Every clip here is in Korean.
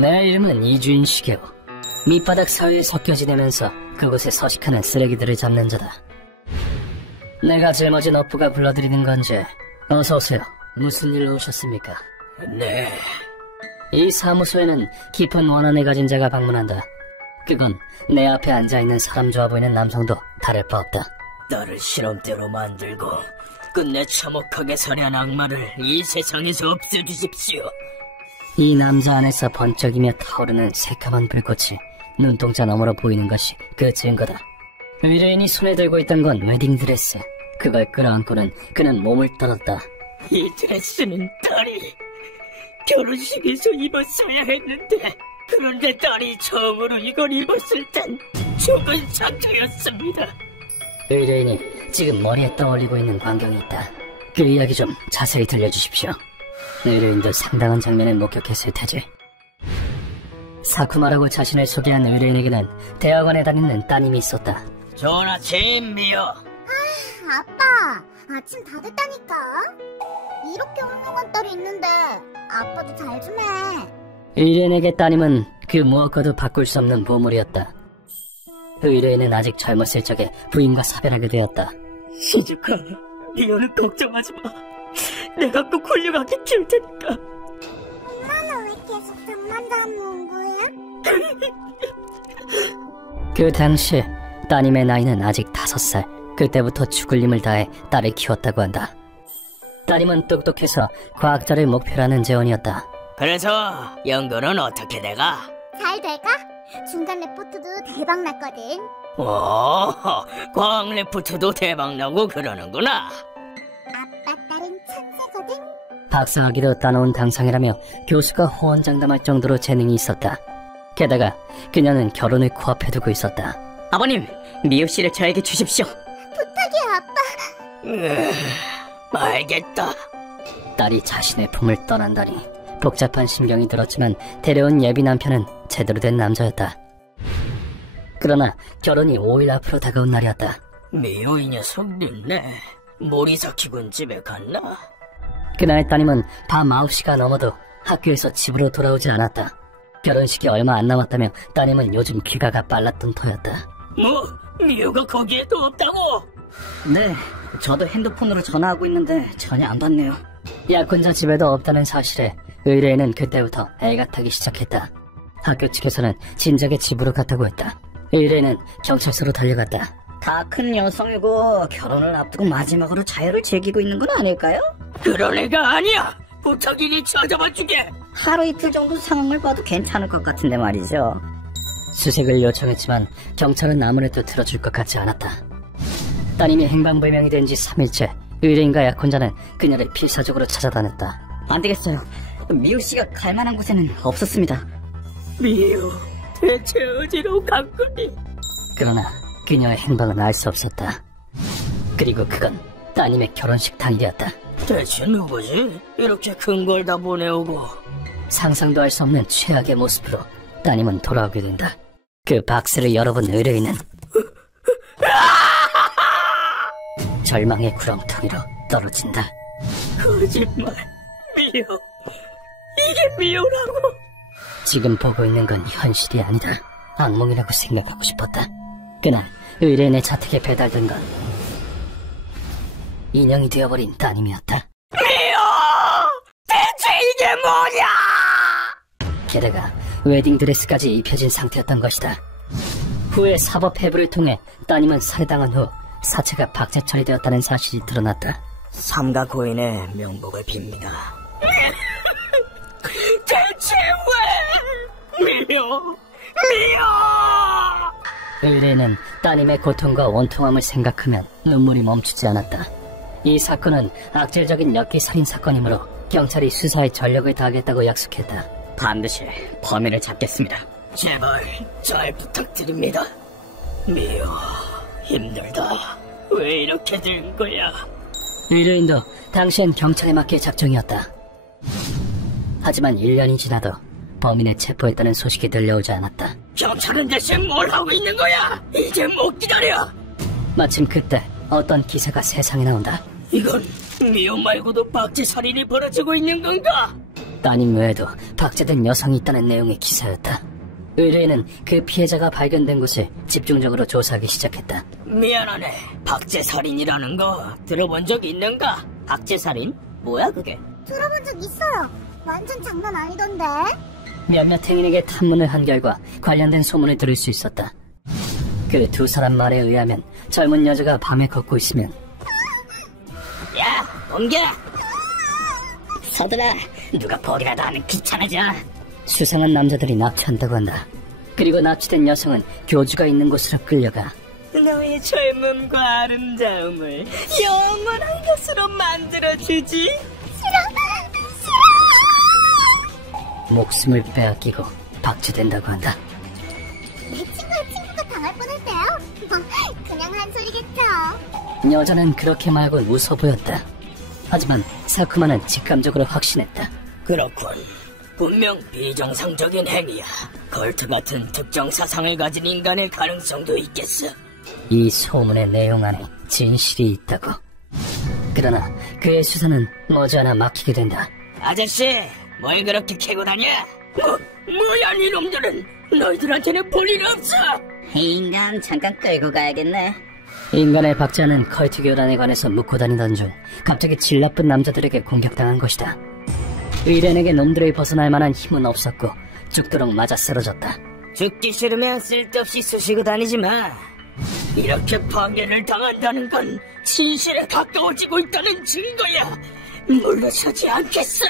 내 이름은 이준식이오. 밑바닥 사회에 섞여 지내면서 그곳에 서식하는 쓰레기들을 잡는 자다. 내가 짊어진 업부가 불러드리는 건지 어서오세요. 무슨 일로 오셨습니까? 네. 이 사무소에는 깊은 원한을 가진 자가 방문한다. 그건 내 앞에 앉아있는 사람 좋아 보이는 남성도 다를 바 없다. 나를 실험대로 만들고 끝내 참혹하게 살해한 악마를 이 세상에서 없애주십시오. 이 남자 안에서 번쩍이며 타오르는 새까만 불꽃이 눈동자 너머로 보이는 것이 그 증거다. 의뢰인이 손에 들고 있던 건 웨딩드레스. 그걸 끌어안고는 그는 몸을 떨었다. 이 드레스는 딸이 결혼식에서 입었어야 했는데, 그런데 딸이 처음으로 이걸 입었을 땐 죽은 상태였습니다. 의뢰인이 지금 머리에 떠올리고 있는 광경이 있다. 그 이야기 좀 자세히 들려주십시오. 의뢰인도 상당한 장면을 목격했을 테지. 사쿠마라고 자신을 소개한 의뢰인에게는 대학원에 다니는 따님이 있었다. 좋은 아침, 미요. 아빠, 아침 다 됐다니까. 이렇게 훌륭한 딸이 있는데 아빠도 잘 좀 해. 의뢰인에게 따님은 그 무엇과도 바꿀 수 없는 보물이었다. 의뢰인은 아직 젊었을 적에 부인과 사별하게 되었다. 시즈카, 미요는 걱정하지 마. 내가 꼭 훌륭하게 키울 테니까. 엄마는 왜 계속 잠만 자는 거야? 그 당시 따님의 나이는 아직 5살. 그때부터 죽을 힘을 다해 딸을 키웠다고 한다. 따님은 똑똑해서 과학자를 목표로 하는 재원이었다. 그래서 연구는 어떻게 돼가? 잘 돼가? 중간 레포트도 대박 났거든. 오, 과학 레포트도 대박나고 그러는구나. 아빠 딸은 천재거든. 박사학위도 따놓은 당상이라며 교수가 호언장담할 정도로 재능이 있었다. 게다가 그녀는 결혼을 코앞에 두고 있었다. 아버님, 미유 씨를 저에게 주십시오. 부탁이야, 아빠. 알겠다. 딸이 자신의 품을 떠난다니 복잡한 심경이 들었지만 데려온 예비 남편은 제대로 된 남자였다. 그러나 결혼이 5일 앞으로 다가온 날이었다. 미유 이 녀석 늦네. 모리사키군 집에 갔나? 그날 따님은 밤 9시가 넘어도 학교에서 집으로 돌아오지 않았다. 결혼식이 얼마 안 남았다며 따님은 요즘 귀가가 빨랐던 터였다. 뭐? 미유가 거기에도 없다고? 네, 저도 핸드폰으로 전화하고 있는데 전혀 안 받네요. 약혼자 집에도 없다는 사실에 의뢰인은 그때부터 애가 타기 시작했다. 학교 측에서는 진작에 집으로 갔다고 했다. 의뢰인은 경찰서로 달려갔다. 다 큰 여성이고 결혼을 앞두고 마지막으로 자유를 즐기고 있는 건 아닐까요? 그런 애가 아니야. 부탁이니 찾아봐 주게. 하루 이틀 정도 상황을 봐도 괜찮을 것 같은데 말이죠. 수색을 요청했지만 경찰은 아무래도 들어줄 것 같지 않았다. 따님이 행방불명이 된 지 3일째 의뢰인과 약혼자는 그녀를 필사적으로 찾아다녔다. 안 되겠어요. 미우 씨가 갈 만한 곳에는 없었습니다. 미유, 대체 어디로 간 거니? 그러나 그녀의 행방은 알 수 없었다. 그리고 그건 따님의 결혼식 당일이었다. 대체 누구지? 이렇게 큰 걸 다 보내오고. 상상도 할 수 없는 최악의 모습으로 따님은 돌아오게 된다. 그 박스를 열어본 의뢰인은 절망의 구렁텅이로 떨어진다. 거짓말. 미유, 이게 미유라고? 지금 보고 있는 건 현실이 아니다. 악몽이라고 생각하고 싶었다. 그날 의뢰인의 자택에 배달된 건 인형이 되어버린 따님이었다. 미유! 대체 이게 뭐냐! 게다가 웨딩드레스까지 입혀진 상태였던 것이다. 후에 사법 해부를 통해 따님은 살해당한 후 사체가 박제 처리되었다는 사실이 드러났다. 삼가 고인의 명복을 빕니다. 대체 왜? 미유! 미유! 의뢰인은 따님의 고통과 원통함을 생각하면 눈물이 멈추지 않았다. 이 사건은 악질적인 엽기 살인 사건이므로 경찰이 수사에 전력을 다하겠다고 약속했다. 반드시 범인을 잡겠습니다. 제발 잘 부탁드립니다. 미유, 힘들다. 왜 이렇게 된 거야? 의뢰인도 당시엔 경찰에 맡길 작정이었다. 하지만 1년이 지나도 범인을 체포했다는 소식이 들려오지 않았다. 경찰은 대체 뭘 하고 있는 거야? 이제 못 기다려. 마침 그때 어떤 기사가 세상에 나온다. 이건 미용 말고도 박쥐 살인이 벌어지고 있는 건가? 따님 외에도 박제된 여성이 있다는 내용의 기사였다. 의뢰인은 그 피해자가 발견된 곳을 집중적으로 조사하기 시작했다. 미안하네. 박제살인이라는 거 들어본 적 있는가? 박제살인? 뭐야 그게? 들어본 적 있어요. 완전 장난 아니던데. 몇몇 행인에게 탐문을 한 결과 관련된 소문을 들을 수 있었다. 그 두 사람 말에 의하면 젊은 여자가 밤에 걷고 있으면 야, 옮겨! 서들아, 누가 버리라도 하면 귀찮아져. 수상한 남자들이 납치한다고 한다. 그리고 납치된 여성은 교주가 있는 곳으로 끌려가 너의 젊음과 아름다움을 영원한 것으로 만들어주지. 목숨을 빼앗기고 박제된다고 한다. 내 친구가 당할 뻔했대요. 그냥 한 소리겠죠. 여자는 그렇게 말곤 웃어 보였다. 하지만 사쿠마는 직감적으로 확신했다. 그렇군. 분명 비정상적인 행위야. 걸트 같은 특정 사상을 가진 인간의 가능성도 있겠어. 이 소문의 내용 안에 진실이 있다고. 그러나 그의 수사는 머지않아 막히게 된다. 아저씨, 뭘 그렇게 캐고 다녀? 뭐야 이놈들은. 너희들한테는 볼 일 없어. 이 인간 잠깐 끌고 가야겠네. 인간의 박자는 컬트 교단에 관해서 묻고 다니던 중 갑자기 질 나쁜 남자들에게 공격당한 것이다. 의뢰인에게 놈들을 벗어날 만한 힘은 없었고 죽도록 맞아 쓰러졌다. 죽기 싫으면 쓸데없이 쑤시고 다니지 마. 이렇게 파괴를 당한다는 건 진실에 가까워지고 있다는 증거야. 물러서지 않겠어.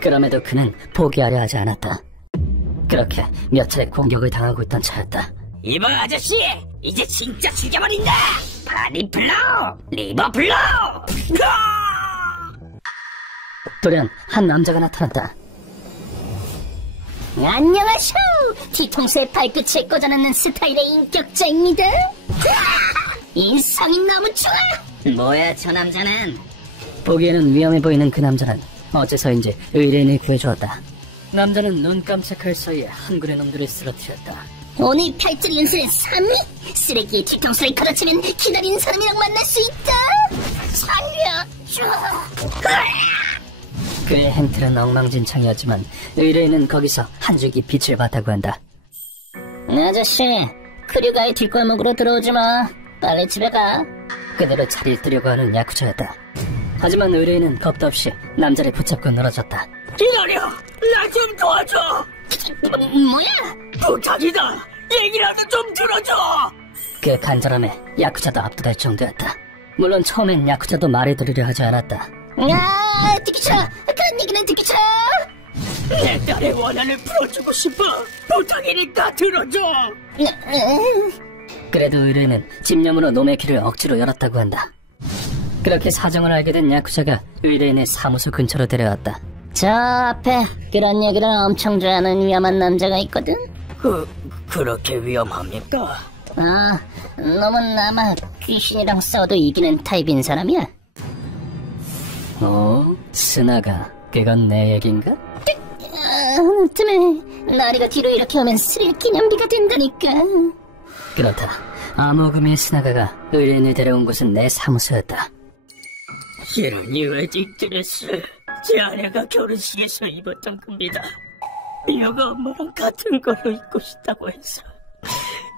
그럼에도 그는 포기하려 하지 않았다. 그렇게 몇 차례 공격을 당하고 있던 차였다. 이봐 아저씨, 이제 진짜 죽여버린다. 바디 블로, 리버 블로. 돌연 한 남자가 나타났다. 안녕하쇼. 뒤통수에 발끝을 꽂아놓는 스타일의 인격자입니다. 인상이 너무 좋아. 뭐야 저 남자는. 보기에는 위험해 보이는 그 남자는 어째서인지 의뢰인을 구해주었다. 남자는 눈 깜짝할 사이에 한 그레 놈들을 쓰러뜨렸다. 오늘 팔찌 연습의 3위. 쓰레기의 뒤통수를 걸어치면 기다리는 사람이랑 만날 수 있다. 살려줘. 그의 행태는 엉망진창이었지만 의뢰인은 거기서 한 줄기 빛을 봤다고 한다. 아저씨, 크류가의 뒷골목으로 들어오지 마. 빨리 집에 가. 그대로 자리를 뜨려고 하는 야쿠자였다. 하지만 의뢰인은 겁도 없이 남자를 붙잡고 늘어졌다. 기다려, 나 좀 도와줘. 뭐야? 부탁이다. 얘기라도 좀 들어줘. 그 간절함에 야쿠자도 압도될 정도였다. 물론 처음엔 야쿠자도 말을 들으려 하지 않았다. 아, 듣기쳐. 그런 얘기는 듣기쳐. 내 딸의 원한을 풀어주고 싶어. 부탁이니까 들어줘. 그래도 의뢰인은 집념으로 놈의 길을 억지로 열었다고 한다. 그렇게 사정을 알게 된 야쿠자가 의뢰인의 사무소 근처로 데려왔다. 저 앞에 그런 얘기를 엄청 좋아하는 위험한 남자가 있거든. 그렇게 위험합니까? 아, 놈은 아마 귀신이랑 싸워도 이기는 타입인 사람이야. 스나가 그건 내 얘긴가? 틈에 나리가 뒤로 이렇게 오면 스릴 기념비가 된다니까. 그렇다. 암호금의 스나가가 의뢰인을 데려온 곳은 내 사무소였다. 이런 웨딩 드레스 제 아내가 결혼식에서 입었던 겁니다. 여가 엄마랑 같은 걸로 입고 싶다고 해서.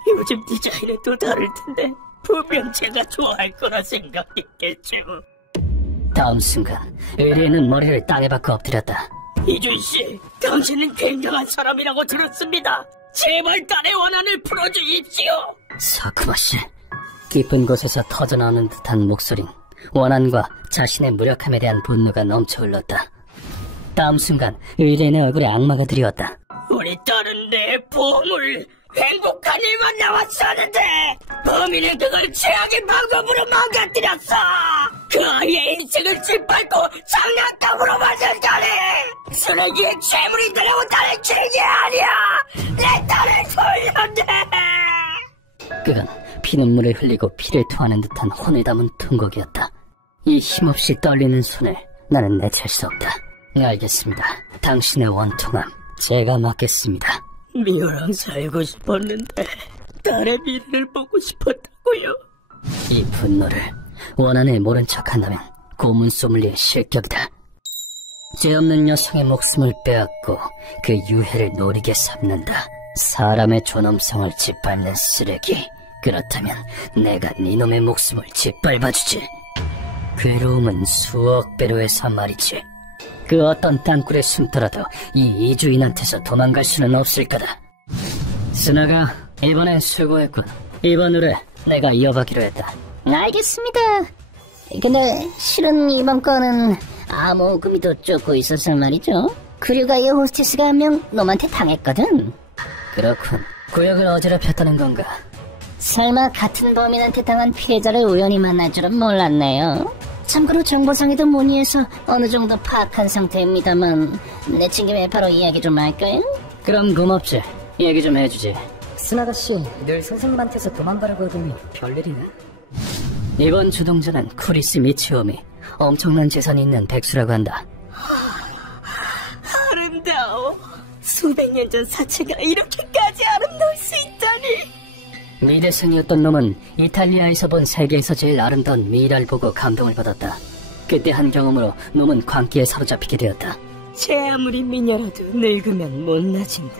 요즘 디자인은 또 다를 텐데 분명 제가 좋아할 거라 생각했겠죠. 다음 순간 의뢰인은 머리를 땅에 박고 엎드렸다. 이준씨, 당신은 굉장한 사람이라고 들었습니다. 제발 딸의 원한을 풀어주십시오. 사쿠마씨. 깊은 곳에서 터져나오는 듯한 목소린 원한과 자신의 무력함에 대한 분노가 넘쳐 흘렀다. 다음 순간 의뢰인의 얼굴에 악마가 드리웠다. 우리 딸은 내 보물, 행복한 일만 나왔었는데 범인은 그걸 최악의 방법으로 망가뜨렸어. 그 아이의 인생을 짓밟고 장난감으로 만들다니. 쓰레기에 재물이 되려고 딸을 치는 게 아니야. 내 딸을 돌렸네. 그건 피눈물을 흘리고 피를 토하는 듯한 혼을 담은 통곡이었다. 이 힘없이 떨리는 손을 나는 내칠 수 없다. 알겠습니다. 당신의 원통함 제가 맡겠습니다. 미호랑 살고 싶었는데 딸의 미래를 보고 싶었다고요. 이 분노를 원한을 모른 척한다면 고문 소믈리의 실격이다. 죄 없는 여성의 목숨을 빼앗고 그 유해를 노리게 삼는다. 사람의 존엄성을 짓밟는 쓰레기. 그렇다면 내가 네놈의 목숨을 짓밟아주지. 괴로움은 수억 배로 해서 말이지. 그 어떤 땅굴에 숨더라도 이 이주인한테서 도망갈 수는 없을 거다. 스나가 이번엔 수고했군. 이번 의뢰 내가 이어받기로 했다. 알겠습니다. 근데 실은 이번 건은 암호금이도 쫓고 있어서 말이죠. 구류가의 호스티스가 한 명 놈한테 당했거든. 그렇군. 구역을 어지럽혔다는 건가? 설마 같은 범인한테 당한 피해자를 우연히 만날 줄은 몰랐네요. 참고로 정보상에도 문의해서 어느 정도 파악한 상태입니다만 내친 김에 바로 이야기 좀 할까요? 그럼 고맙지. 얘기 좀 해주지. 스나가씨 늘 선생님한테서 도망가려고 하더니 별일이네. 이번 주동자는 쿠리스 미치오미. 엄청난 재산이 있는 백수라고 한다. 아름다워. 수백 년 전 사체가 이렇게까지 아름다울 수 있다니. 미대생이었던 놈은 이탈리아에서 본 세계에서 제일 아름다운 미라를 보고 감동을 받았다. 그때 한 경험으로 놈은 광기에 사로잡히게 되었다. 제 아무리 미녀라도 늙으면 못나진다.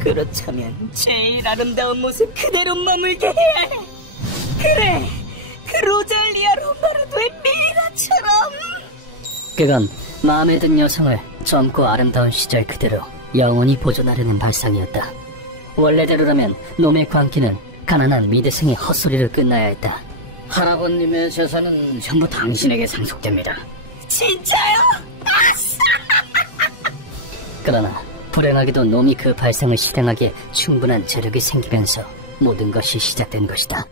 그렇다면 제일 아름다운 모습 그대로 머물게 해야 해. 그래, 그 로잘리아 로마르도의 미라처럼. 그건 마음에 든 여성을 젊고 아름다운 시절 그대로 영원히 보존하려는 발상이었다. 원래대로라면 놈의 광기는 가난한 미대생의 헛소리를 끝나야 했다. 할아버님의 재산은 전부 당신에게 상속됩니다. 진짜요? 그러나 불행하게도 놈이 그 발상을 실행하기에 충분한 재력이 생기면서 모든 것이 시작된 것이다.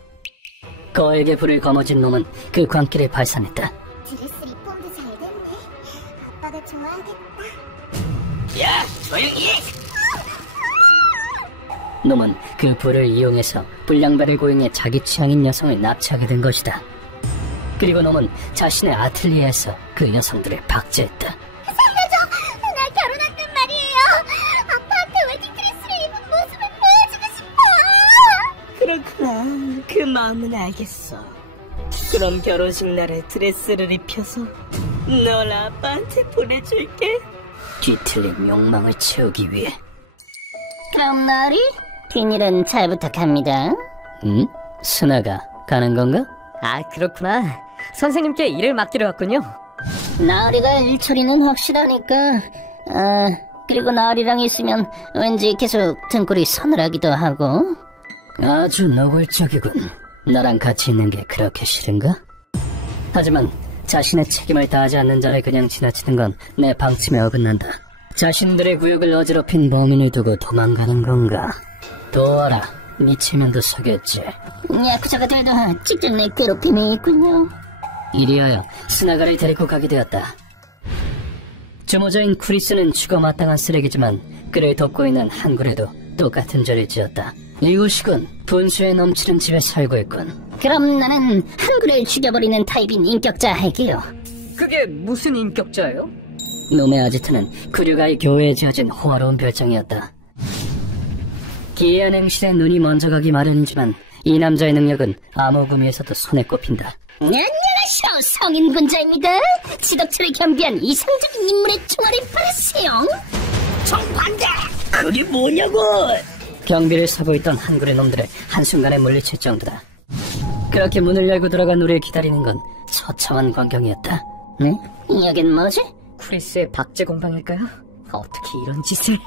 거액의 불을 거머쥔 놈은 그 광기를 발산했다. 드레스 리폼도 잘 됐네. 아빠가 좋아하겠다. 야, 조용히 해. 놈은 그 불을 이용해서 불량배를 고용해 자기 취향인 여성을 납치하게 된 것이다. 그리고 놈은 자신의 아틀리에에서 그 여성들을 박제했다. 살려줘! 나 결혼한단 말이에요. 아빠한테 웨딩드레스를 입은 모습을 보여주고 싶어. 그렇구나. 그 마음은 알겠어. 그럼 결혼식 날에 드레스를 입혀서 널 아빠한테 보내줄게. 뒤틀린 욕망을 채우기 위해. 그럼 나으리? 뒷일은 잘 부탁합니다. 응? 스나가 가는 건가? 아, 그렇구나. 선생님께 일을 맡기러 왔군요. 나으리가 일 처리는 확실하니까. 그리고 나으리랑 있으면 왠지 계속 등골이 서늘하기도 하고. 아주 노골적이군. 나랑 같이 있는 게 그렇게 싫은가? 하지만 자신의 책임을 다하지 않는 자를 그냥 지나치는 건 내 방침에 어긋난다. 자신들의 구역을 어지럽힌 범인을 두고 도망가는 건가? 도와라. 네 체면도 속였지. 야쿠자가들도 직접 내 괴롭힘이 있군요. 이리하여 스나가를 데리고 가게 되었다. 주모자인 쿠리스는 죽어 마땅한 쓰레기지만 그를 돕고 있는 한굴에도 똑같은 죄를 지었다. 이곳이군. 분수에 넘치는 집에 살고 있군. 그럼 나는 한굴을 죽여버리는 타입인 인격자 할게요. 그게 무슨 인격자예요? 놈의 아지트는 구류가의 교회에 지어진 호화로운 별장이었다. 기이한 행실에 눈이 먼저 가기 마련이지만 이 남자의 능력은 암호구미에서도 손에 꼽힌다. 안녕하시오, 성인군자입니다. 지덕체를 겸비한 이상적인 인물의 총알을 받으세요. 정반대! 그게 뭐냐고! 경비를 서고 있던 한굴의 놈들을 한순간에 물리칠 정도다. 그렇게 문을 열고 들어간 우리를 기다리는 건 처참한 광경이었다. 네? 여긴 뭐지? 쿠리스의 박제 공방일까요? 어떻게 이런 짓을...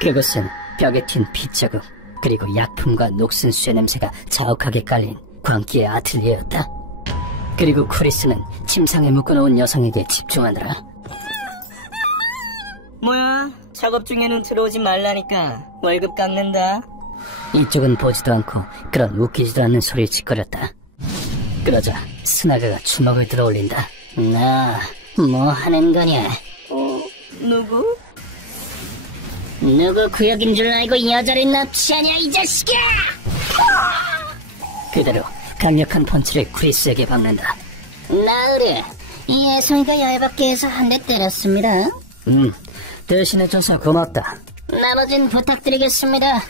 그곳은 벽에 튄 핏자국 그리고 약품과 녹슨 쇠 냄새가 자욱하게 깔린 광기의 아틀리에였다. 그리고 쿠리스는 침상에 묶어놓은 여성에게 집중하느라. 뭐야? 작업 중에는 들어오지 말라니까 월급 깎는다. 이쪽은 보지도 않고 그런 웃기지도 않는 소리를 짓거렸다. 그러자 스나가가 주먹을 들어 올린다. 나 뭐 하는 거냐? 누구? 누구 구역인 줄 알고 여자를 납치하냐 이 자식아! 그대로 강력한 펀치를 쿠리스에게 박는다. 나으리, 이 애송이가 열받게 해서 한 대 때렸습니다. 대신해줘서 고맙다. 나머진 부탁드리겠습니다.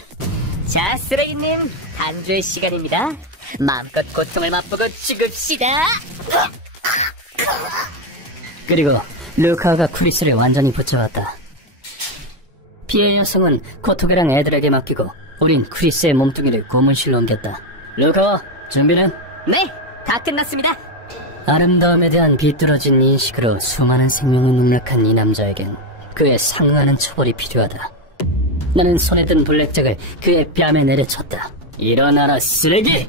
자, 쓰레기님, 단주의 시간입니다. 마음껏 고통을 맛보고 죽읍시다. 그리고 루카가 크리스를 완전히 붙잡았다. 피해 여성은 코토게랑 애들에게 맡기고 우린 크리스의 몸뚱이를 고문실로 옮겼다. 루카, 준비는? 네, 다 끝났습니다. 아름다움에 대한 비뚤어진 인식으로 수많은 생명을 농락한 이 남자에겐 그에 상응하는 처벌이 필요하다. 나는 손에 든 블랙잭을 그의 뺨에 내려쳤다. 일어나라, 쓰레기!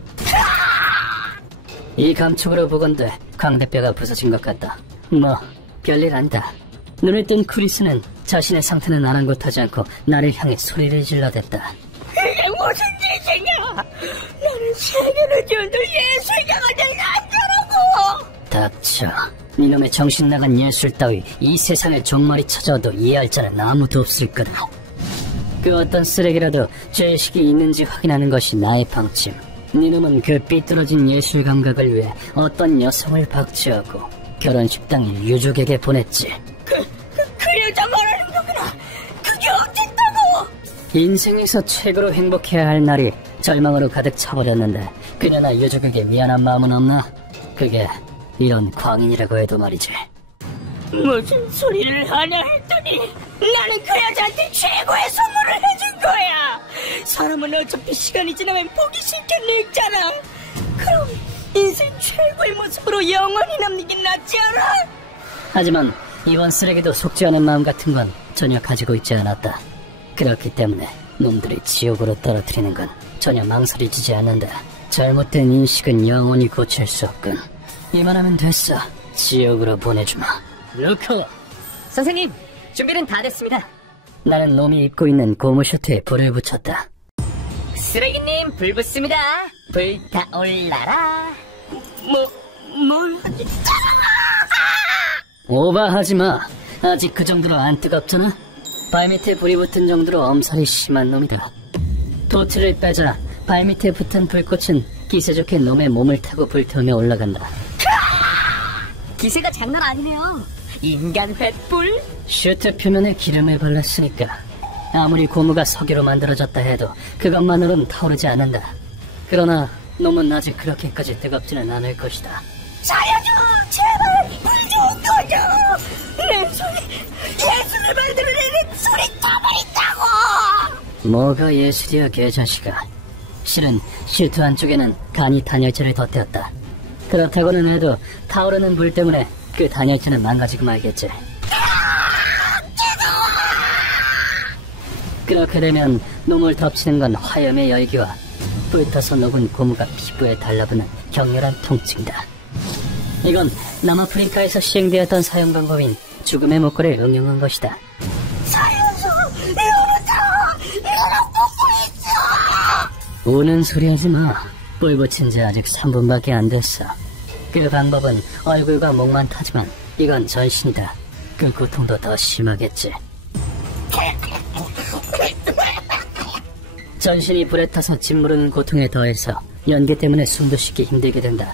이 감촉으로 보건대 광대뼈가 부서진 것 같다. 뭐 별일 아니다. 눈을 뜬 크리스는 자신의 상태는 아랑곳하지 않고 나를 향해 소리를 질러댔다. 이게 무슨 짓이냐? 나는 세계를 지어도 예술가가 되지 않더라고. 닥쳐. 니놈의 정신 나간 예술 따위 이 세상에 종말이 찾아와도 이해할 자는 아무도 없을 거다. 그 어떤 쓰레기라도 죄의식이 있는지 확인하는 것이 나의 방침. 니놈은 그 삐뚤어진 예술 감각을 위해 어떤 여성을 박치하고 결혼식 당일 유족에게 보냈지. 그 여자 말하는 거구나. 그게 어쨌다고? 인생에서 최고로 행복해야 할 날이 절망으로 가득 차버렸는데 그녀나 유족에게 미안한 마음은 없나? 그게 이런 광인이라고 해도 말이지. 무슨 소리를 하냐 했더니 나는 그 여자한테 최고의 선물을 해준 거야. 사람은 어차피 시간이 지나면 보기 싫게 늙잖아. 그럼 인생 최고의 모습으로 영원히 남는 게 낫지 않아? 하지만 이번 쓰레기도 속지 않은 마음 같은 건 전혀 가지고 있지 않았다. 그렇기 때문에 놈들이 지옥으로 떨어뜨리는 건 전혀 망설여지지 않는다. 잘못된 인식은 영원히 고칠 수 없군. 이만하면 됐어. 지옥으로 보내주마. 루커! 선생님, 준비는 다 됐습니다. 나는 놈이 입고 있는 고무슈트에 불을 붙였다. 쓰레기님, 불 붙습니다. 불타올라라. 뭘 하지? 오바하지마. 아직 그 정도로 안 뜨겁잖아. 발밑에 불이 붙은 정도로 엄살이 심한 놈이다. 도트를 빼자 발밑에 붙은 불꽃은 기세 좋게 놈의 몸을 타고 불태우며 올라간다. 기세가 장난 아니네요. 인간 횃불? 슈트 표면에 기름을 발랐으니까 아무리 고무가 석유로 만들어졌다 해도 그것만으로는 타오르지 않는다. 그러나 놈은 아직 그렇게까지 뜨겁지는 않을 것이다. 살려줘! 제발! 불 좀 꺼줘! 내 소리! 예술을 만들어내는 소리 따버린다고! 뭐가 예술이야, 개자식아. 실은 슈트 안쪽에는 간이 단열재를 덧대었다. 그렇다고는 해도 타오르는 불 때문에 그 단열재는 망가지고 말겠지. 그렇게 되면 놈을 덮치는 건 화염의 열기와 불타서 녹은 고무가 피부에 달라붙는 격렬한 통증이다. 이건 남아프리카에서 시행되었던 사용 방법인 죽음의 목걸이를 응용한 것이다. 살려줘! 이러면서! 이러면 먹고 있어! 우는 소리 하지 마. 불 붙인 지 아직 3분밖에 안 됐어. 그 방법은 얼굴과 목만 타지만 이건 전신이다. 그 고통도 더 심하겠지. 전신이 불에 타서 짓무르는 고통에 더해서 연기 때문에 숨도 쉬기 힘들게 된다.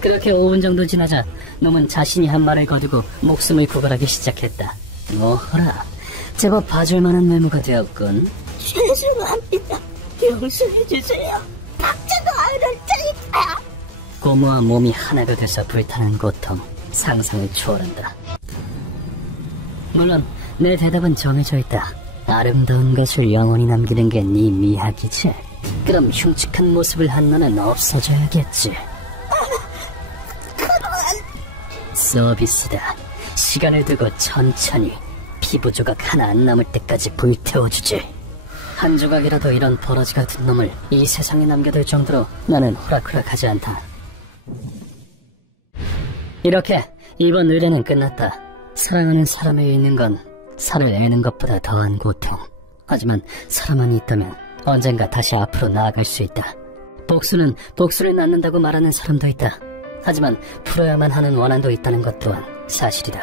그렇게 5분 정도 지나자 놈은 자신이 한 말을 거두고 목숨을 구걸하기 시작했다. 뭐허라, 제법 봐줄만한 메모가 되었군. 죄송합니다. 용서해주세요. 박자도 안 할 테니까. 고무와 몸이 하나가 돼서 불타는 고통, 상상을 초월한다. 물론 내 대답은 정해져 있다. 아름다운 것을 영원히 남기는 게 네 미학이지. 그럼 흉측한 모습을 한 너는 없어져야겠지. 서비스다. 시간을 두고 천천히 피부 조각 하나 안 남을 때까지 불태워주지. 한 조각이라도 이런 버러지 같은 놈을 이 세상에 남겨둘 정도로 나는 호락호락하지 않다. 이렇게 이번 의뢰는 끝났다. 사랑하는 사람에 있는 건 살을 애는 것보다 더한 고통. 하지만 사람만이 있다면 언젠가 다시 앞으로 나아갈 수 있다. 복수는 복수를 낳는다고 말하는 사람도 있다. 하지만 풀어야만 하는 원한도 있다는 것 또한 사실이다.